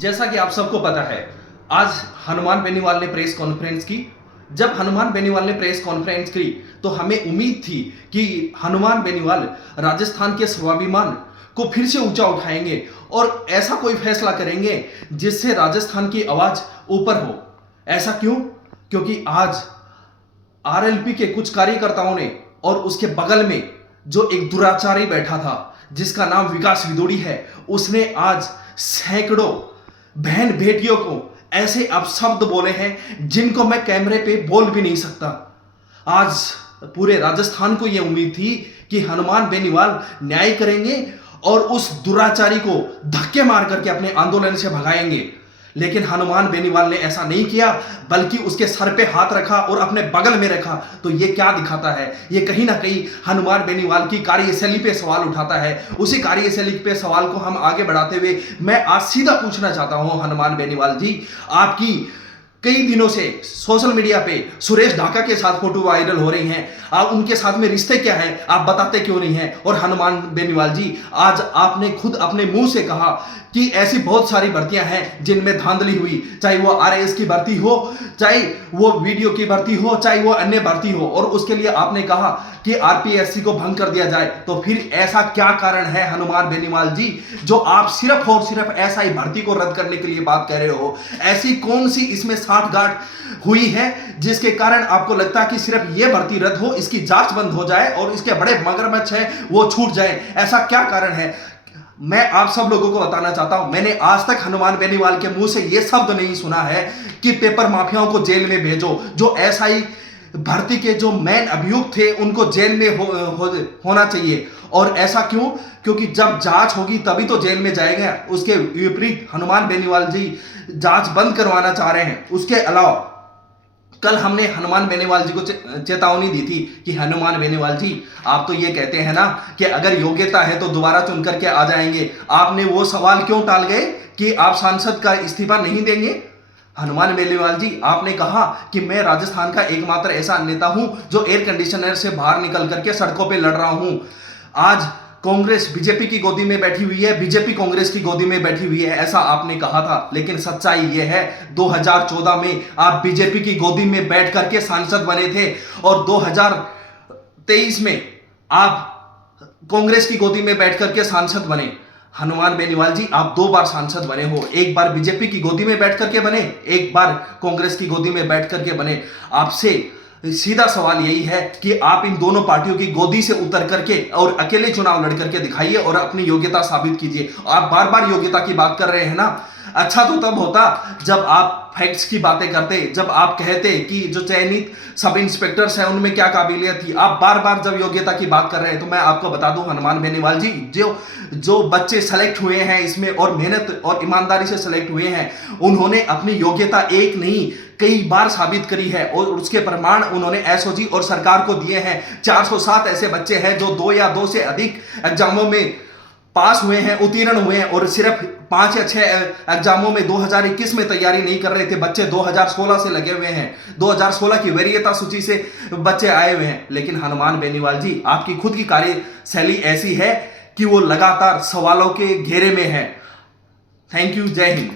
जैसा कि आप सबको पता है, आज हनुमान बेनीवाल ने प्रेस कॉन्फ्रेंस की। जब हनुमान बेनीवाल ने प्रेस कॉन्फ्रेंस की तो हमें उम्मीद थी कि हनुमान बेनीवाल राजस्थान के स्वाभिमान को फिर से ऊंचा उठाएंगे और ऐसा कोई फैसला करेंगे जिससे राजस्थान की आवाज ऊपर हो। ऐसा क्यों? क्योंकि आज आरएलपी के कुछ कार्यकर्ताओं ने और उसके बगल में जो एक दुराचारी बैठा था जिसका नाम विकास विदोड़ी है, उसने आज सैकड़ों बहन बेटियों को ऐसे अपशब्द बोले हैं जिनको मैं कैमरे पे बोल भी नहीं सकता। आज पूरे राजस्थान को यह उम्मीद थी कि हनुमान बेनीवाल न्याय करेंगे और उस दुराचारी को धक्के मार करके अपने आंदोलन से भगाएंगे, लेकिन हनुमान बेनीवाल ने ऐसा नहीं किया, बल्कि उसके सर पे हाथ रखा और अपने बगल में रखा। तो ये क्या दिखाता है? ये कहीं ना कहीं हनुमान बेनीवाल की कार्यशैली पे सवाल उठाता है। उसी कार्यशैली पे सवाल को हम आगे बढ़ाते हुए मैं आज सीधा पूछना चाहता हूं, हनुमान बेनीवाल जी, आपकी कई दिनों से सोशल मीडिया पे सुरेश ढाका के साथ फोटो वायरल हो रही हैं, आप उनके साथ में रिश्ते क्या हैं आप बताते क्यों नहीं हैं? और हनुमान बेनीवाल जी, आज आपने खुद अपने मुंह से कहा कि ऐसी बहुत सारी भर्तियां हैं जिनमें धांधली हुई, चाहे वो आरएएस की भर्ती हो, चाहे वो वीडियो की भर्ती हो, चाहे वो अन्य भर्ती हो, और उसके लिए आपने कहा कि आरपीएससी को भंग कर दिया जाए। तो फिर ऐसा क्या कारण है हनुमान बेनीवाल जी जो आप सिर्फ और सिर्फ ऐसा ही भर्ती को रद्द करने के लिए बात कह रहे हो? ऐसी कौन सी इसमें साठगांठ हुई है जिसके कारण आपको लगता है कि सिर्फ यह भर्ती रद्द हो, इसकी जांच बंद हो जाए और इसके बड़े मगरमच्छ हैं वो छूट जाए? ऐसा क्या कारण है? मैं आप सब लोगों को बताना चाहता हूं, मैंने आज तक हनुमान बेनीवाल के मुंह से यह शब्द नहीं सुना है कि पेपर माफियाओं को जेल में भेजो। जो एसआई भर्ती के जो मेन अभियुक्त थे उनको जेल में होना चाहिए। और ऐसा क्यों? क्योंकि जब जांच होगी तभी तो जेल में जाएगा। उसके विपरीत हनुमान बेनीवाल जी जांच बंद करवाना चाह रहे हैं। उसके अलावा कल हमने हनुमान बेनीवाल जी को चेतावनी दी थी कि हनुमान बेनीवाल जी, आप तो ये कहते हैं ना कि अगर योग्यता है तो दोबारा चुन करके आ जाएंगे। आपने वो सवाल क्यों टाल गए कि आप सांसद का इस्तीफा नहीं देंगे? हनुमान बेनीवाल जी, आपने कहा कि मैं राजस्थान का एकमात्र ऐसा नेता हूं जो एयर कंडीशनर से बाहर निकल करके सड़कों पे लड़ रहा हूं। आज कांग्रेस बीजेपी की गोदी में बैठी हुई है, बीजेपी कांग्रेस की गोदी में बैठी हुई है, ऐसा आपने कहा था। लेकिन सच्चाई यह है 2014 में आप बीजेपी की गोदी में बैठ करके सांसद बने थे और 2023 में आप कांग्रेस की गोदी में बैठ करके सांसद बने। हनुमान बेनीवाल जी, आप 2 बार सांसद बने हो, एक बार बीजेपी की गोदी में बैठ करके बने, एक बार कांग्रेस की गोदी में बैठ करके बने। आपसे सीधा सवाल यही है कि आप इन दोनों पार्टियों की गोदी से उतर करके और अकेले चुनाव लड़ करके दिखाइए और अपनी योग्यता साबित कीजिए। आप बार बार योग्यता की बात कर रहे हैं ना, अच्छा तो तब होता जब आप फैक्ट्स की बातें करते, जब आप कहते कि जो चयनित सब इंस्पेक्टर्स हैं उनमें क्या काबिलियत थी। आप बार बार जब योग्यता की बात कर रहे हैं तो मैं आपको बता दूं हनुमान बेनीवाल जी, जो बच्चे सेलेक्ट हुए हैं इसमें और मेहनत और ईमानदारी से सेलेक्ट हुए हैं, उन्होंने अपनी योग्यता एक नहीं कई बार साबित करी है और उसके प्रमाण उन्होंने एसओजी और सरकार को दिए हैं। 407 ऐसे बच्चे हैं जो 2 या 2 से अधिक एग्जामों में पास हुए हैं, उत्तीर्ण हुए हैं, और सिर्फ 5 या 6 एग्जामों में 2021 में तैयारी नहीं कर रहे थे बच्चे 2016 से लगे हुए हैं। 2016 की वरीयता सूची से बच्चे आए हुए हैं। लेकिन हनुमान बेनीवाल जी, आपकी खुद की कार्यशैली ऐसी है कि वो लगातार सवालों के घेरे में है। थैंक यू, जय हिंद।